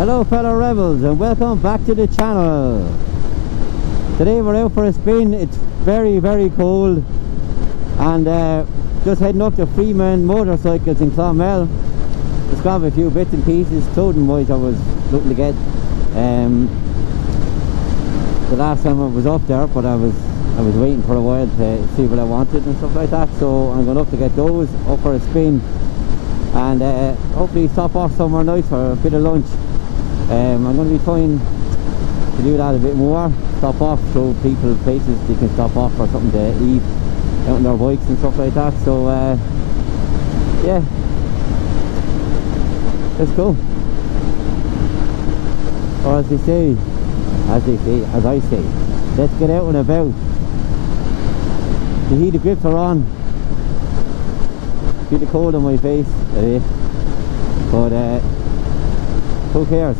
Hello fellow rebels and welcome back to the channel. Today we're out for a spin. It's very cold and just heading up to Freeman Motorcycles in Clonmel. Just grab a few bits and pieces, clothing wise I was looking to get. The last time I was up there, but I was waiting for a while to see what I wanted and stuff like that, so I'm going up to get those, up for a spin and hopefully stop off somewhere nice for a bit of lunch. I'm going to be trying to do that a bit more, stop off, show people places they can stop off for something to eat out on their bikes and stuff like that, so yeah, let's go. Or as I say, let's get out and about. The heated grips are on. Feel the cold on my face a bit, but who cares?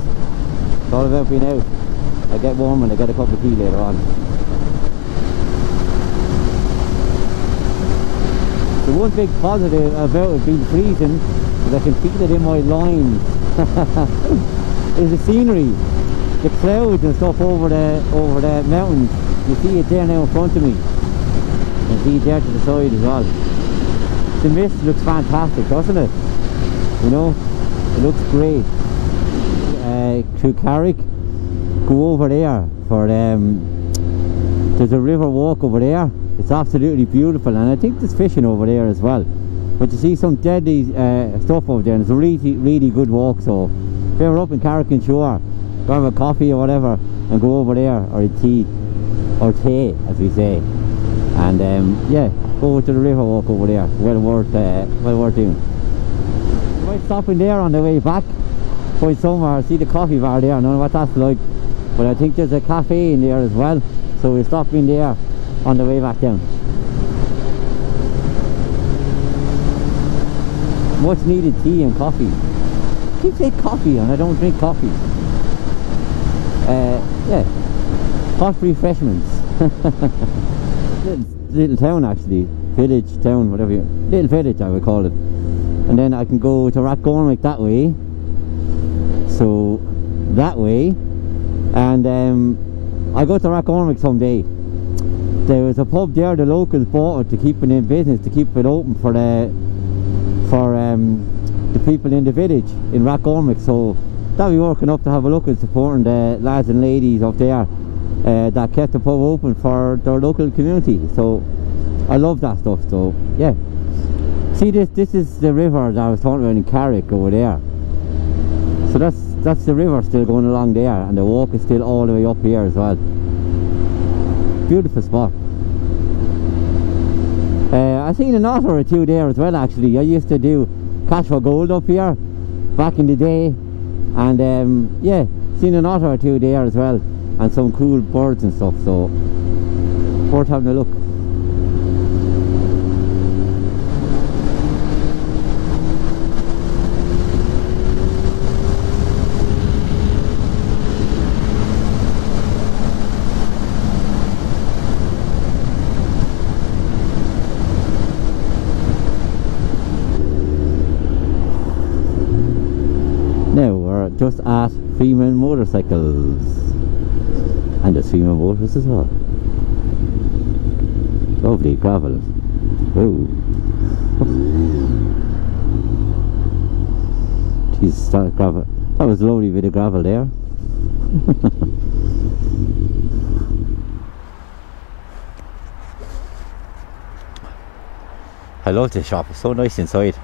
It's all about being out. I get warm and I get a cup of tea later on. The one big positive about it being freezing is I can feel it in my loins. Is the scenery, the clouds and stuff over the mountains. You see it there now in front of me. You see it there to the side as well. The mist looks fantastic, doesn't it? You know, it looks great. To Carrick, go over there for there's a river walk over there. It's absolutely beautiful, and I think there's fishing over there as well. But you see some deadly stuff over there, and it's a really good walk. So if you're up in Carrick and Shore, grab a coffee or whatever and go over there, or a tea, or tea as we say, and yeah, go to the river walk over there. Well worth doing. You might stop in there on the way back, find somewhere, see the coffee bar there. I don't know what that's like, but I think there's a cafe in there as well, so we'll stop in there on the way back down. Much needed tea and coffee. I keep saying coffee and I don't drink coffee. Yeah, hot refreshments. little town actually, village, town, whatever you, little village I would call it. And then I can go to Rathgormack that way, so that way, and I go to Rathgormack someday. There was a pub there, the locals bought it to keep it in business, to keep it open for the people in the village in Rathgormack, so that'll be working up to have a look and supporting the lads and ladies up there that kept the pub open for their local community. So I love that stuff. So yeah, see, this is the river that I was talking about in Carrick over there. So that's the river still going along there, and the walk is still all the way up here as well. Beautiful spot. I seen an otter or two there as well actually. I used to do catch for gold up here back in the day, and yeah, seen an otter or two there as well, and some cool birds and stuff, so worth having a look. Now we're just at Freeman Motorcycles, and there's Freeman Motors as well. Lovely gravel. Whoa. Jeez, that gravel, that was a lovely bit of gravel there. I love this shop, it's so nice inside,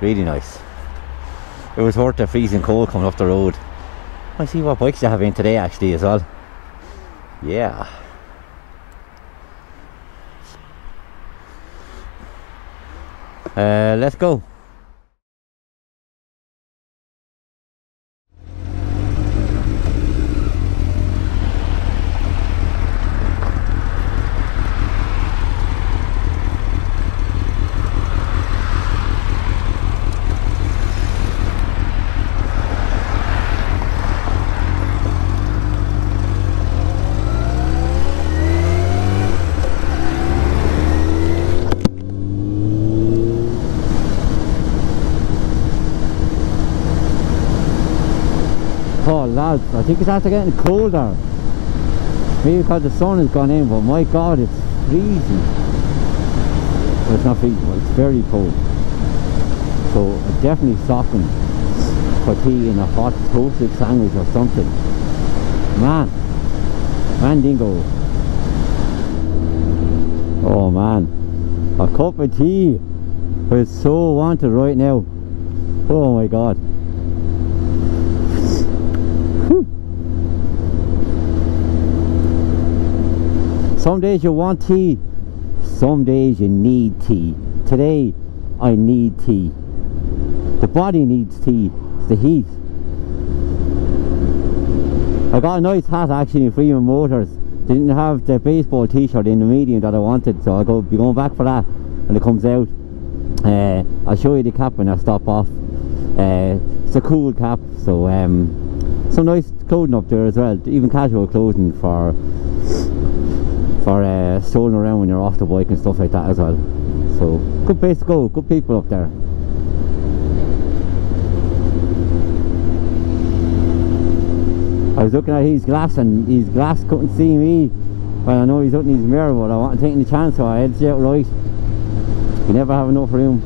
really nice. It was worth the freezing cold coming up the road. I see what bikes they have in today actually as well. Yeah. Let's go. Oh lads, I think it's after getting colder. Maybe because the sun has gone in, but my god, it's freezing. Well, it's not freezing, but it's very cold. So I'm definitely softened for tea in a hot toasted sandwich or something. Man dingo. Oh man, a cup of tea is so wanted right now. Oh my god. Whew. Some days you want tea, some days you need tea. Today I need tea. The body needs tea. It's the heat. I got a nice hat actually in Freeman Motors. They didn't have the baseball t-shirt in the medium that I wanted, so I'll be going back for that when it comes out. I'll show you the cap when I stop off. It's a cool cap, so some nice clothing up there as well, even casual clothing for strolling around when you're off the bike and stuff like that as well. So good place to go, good people up there. I was looking at his glass and his glass couldn't see me. Well, I know he's looking in his mirror, but I want to take the chance, so I edged out right. You never have enough room.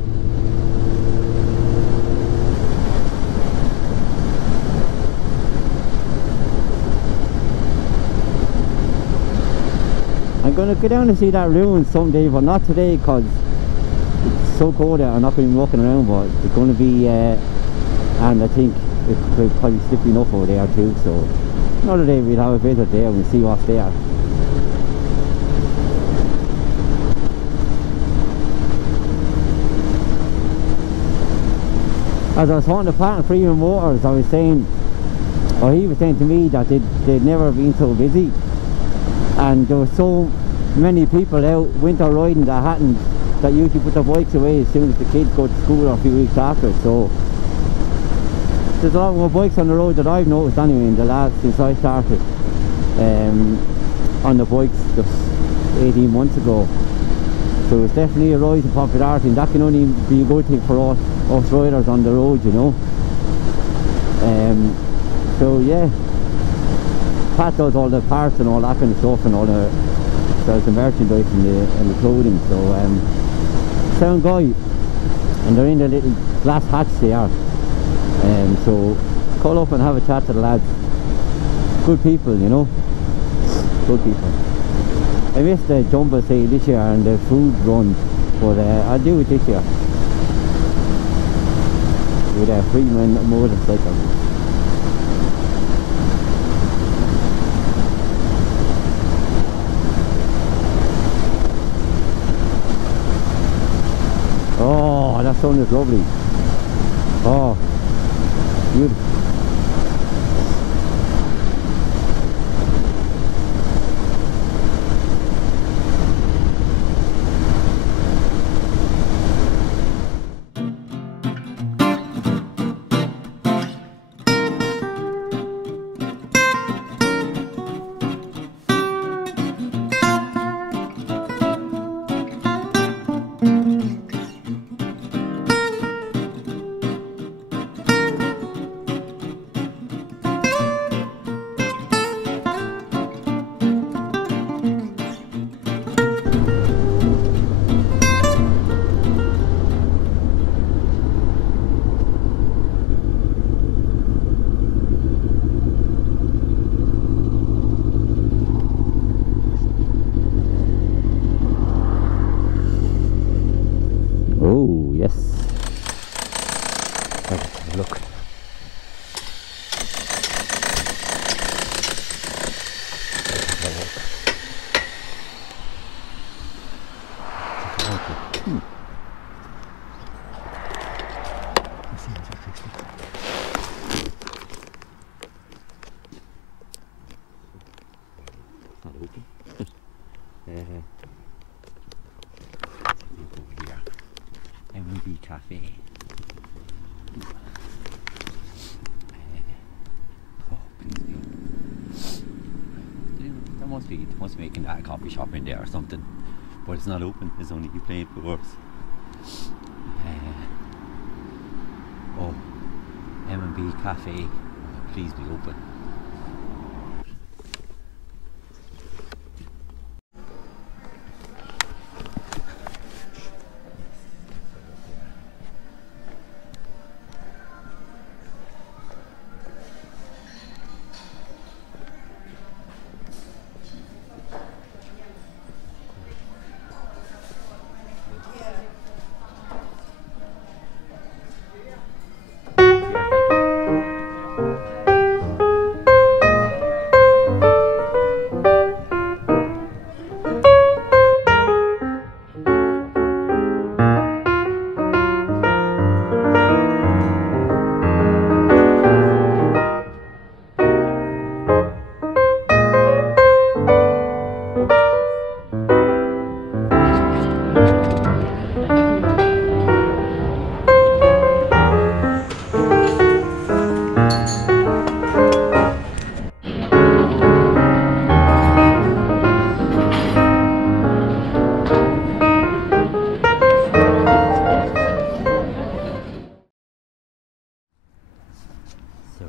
I'm going to go down and see that ruin someday, but not today because it's so cold out. I'm not going to be walking around, but it's going to be, and I think it could probably slip enough over there too, so another day we'll have a visit there and we'll see what's there. As I was talking to Pat and Freeman Motors, I was saying, or he was saying to me that they'd never been so busy, and there were so many people out winter riding that usually put their bikes away as soon as the kids go to school or a few weeks after. So there's a lot more bikes on the road that I've noticed anyway in the last, since I started on the bikes just 18 months ago. So it's definitely a rise in popularity, and that can only be a good thing for us riders on the road, you know. So yeah, Pat does all the parts and all that kind of stuff, and all the sells the merchandise and the clothing. So sound guy, and they're in the little glass hatch they are. So call up and have a chat to the lads. Good people, you know. Good people. I missed the jumbo sale this year and the food run, but I'll do it this year with a Freeman motorcycle. Oh, that sun is lovely. Oh, beautiful. Oh, yes. Oh, look. Not open. M&B Cafe. That must be making that a coffee shop in there or something, but it's not open. It's only plain Coarse. Oh, M&B Cafe. please be open. So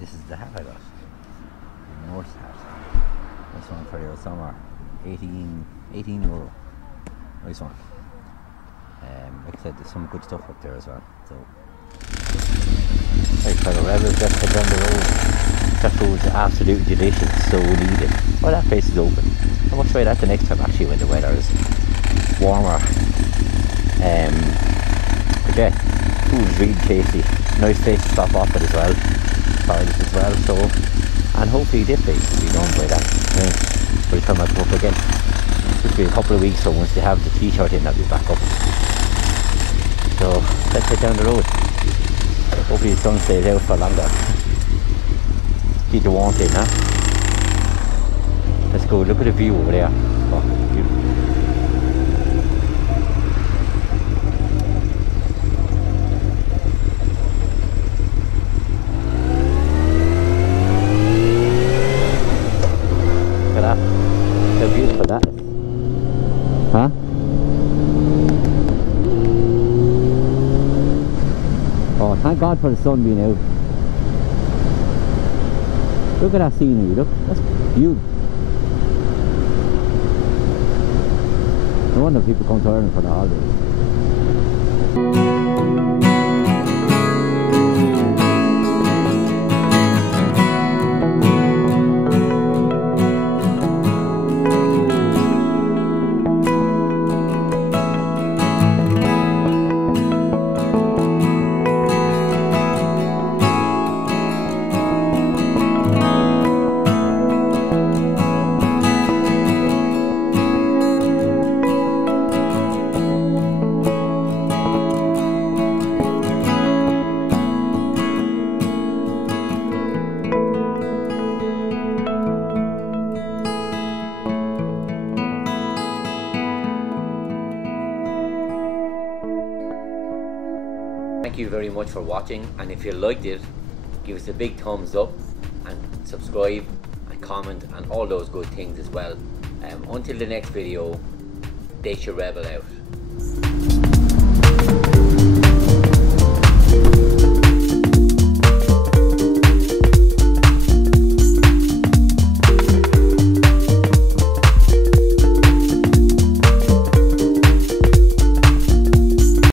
this is the hat I got. Norse hat. This one for your summer. 18 euro. Nice one. Like I said, there's some good stuff up there as well. So right, for the rebels, let's head down the road. That food's absolutely delicious, so we need it. Oh, that place is open. I must try that the next time actually when the weather is warmer. But yeah, food is really tasty. Nice place to stop off at as well. Paradise as well, so, and hopefully this place will be done by that by the time I come up again. It'll be a couple of weeks, so once they have the t-shirt in, I'll be back up. So let's head down the road. Hopefully the sun stays out for longer. Keep the warmth in, huh? Let's go, look at the view over there. Oh, beautiful. Look at that. How beautiful that is. Huh? Oh, thank God for the sun being out. Look at that scenery, look. That's beautiful. No wonder people come to Ireland for the holidays. Thank you very much for watching, and if you liked it, give us a big thumbs up and subscribe and comment and all those good things as well. Until the next video, Deise Rebel out.